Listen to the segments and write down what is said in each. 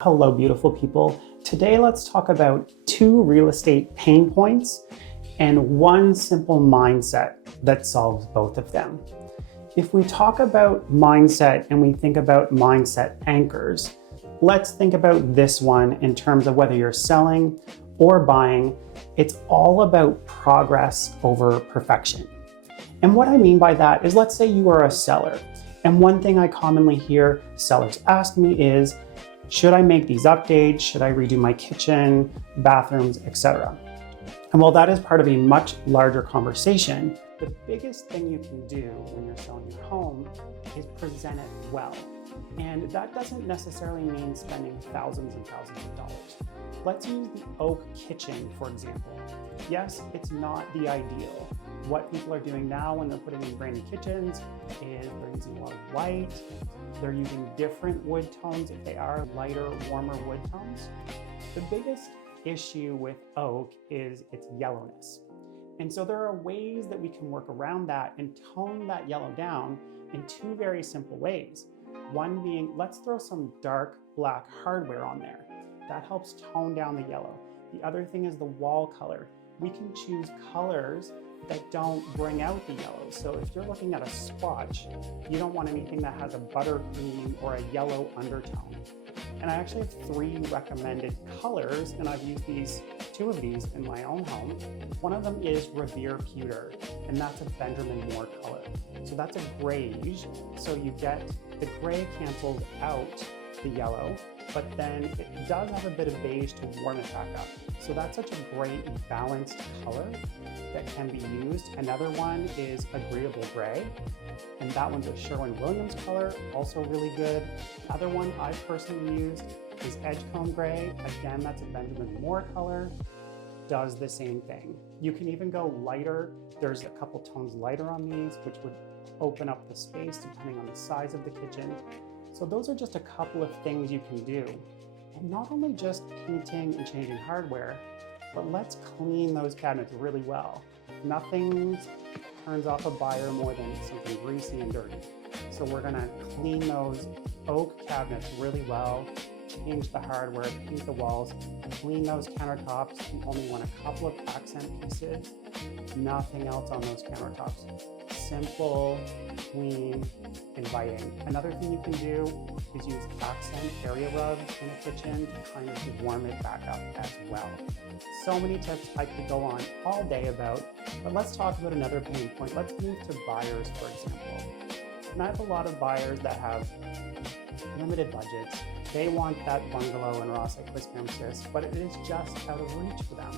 Hello, beautiful people. Today, let's talk about 2 real estate pain points and one simple mindset that solves both of them. If we talk about mindset and we think about mindset anchors, let's think about this one in terms of whether you're selling or buying. It's all about progress over perfection. And what I mean by that is, let's say you are a seller. And one thing I commonly hear sellers ask me is, should I make these updates? Should I redo my kitchen, bathrooms, etc.? And while that is part of a much larger conversation, the biggest thing you can do when you're selling your home is present it well. And that doesn't necessarily mean spending thousands and thousands of dollars. Let's use the oak kitchen, for example. Yes, it's not the ideal. What people are doing now when they're putting in brand new kitchens is they're using a lot of white. They're using different wood tones if they are lighter, warmer wood tones. The biggest issue with oak is its yellowness. And so there are ways that we can work around that and tone that yellow down in 2 very simple ways. One being, let's throw some dark black hardware on there. That helps tone down the yellow. The other thing is the wall color. We can choose colors that don't bring out the yellow. So if you're looking at a swatch, you don't want anything that has a buttercream or a yellow undertone. And I actually have 3 recommended colors, and I've used 2 of these in my own home. One of them is Revere Pewter, and that's a Benjamin Moore color. So that's a grayish, so you get the gray cancels out the yellow, but then it does have a bit of beige to warm it back up. So that's such a great balanced color that can be used. Another one is Agreeable Gray, and that one's a Sherwin-Williams color, also really good. Other one I've personally used is Edgecomb Gray. Again, that's a Benjamin Moore color, does the same thing. You can even go lighter. There's a couple tones lighter on these, which would open up the space depending on the size of the kitchen. So those are just a couple of things you can do. And not only just painting and changing hardware, but let's clean those cabinets really well. Nothing turns off a buyer more than something greasy and dirty. So we're gonna clean those oak cabinets really well, change the hardware, paint the walls, clean those countertops. You only want a couple of accent pieces, nothing else on those countertops. Simple, clean, inviting. Another thing you can do is use accent area rubs in a kitchen to kind of warm it back up as well. So many tips I could go on all day about, but let's talk about another pain point. Let's move to buyers, for example. And I have a lot of buyers that have limited budgets. They want that bungalow in Ross at Quispamsis, but it is just out of reach for them.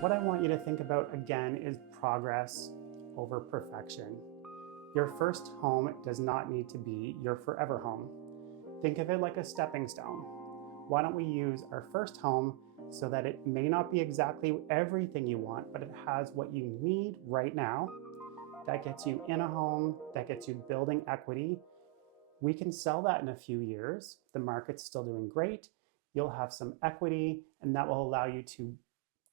What I want you to think about again is progress over perfection. Your first home does not need to be your forever home. Think of it like a stepping stone. Why don't we use our first home so that it may not be exactly everything you want, but it has what you need right now. That gets you in a home, that gets you building equity. We can sell that in a few years. The market's still doing great. You'll have some equity, and that will allow you to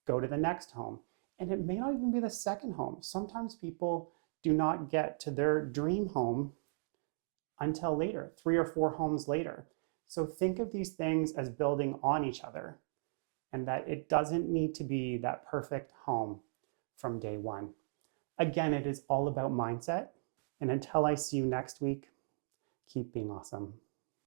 go to the next home. And it may not even be the second home. Sometimes people do not get to their dream home until later, 3 or 4 homes later. So think of these things as building on each other, and that it doesn't need to be that perfect home from day one. Again, it is all about mindset. And until I see you next week, keep being awesome.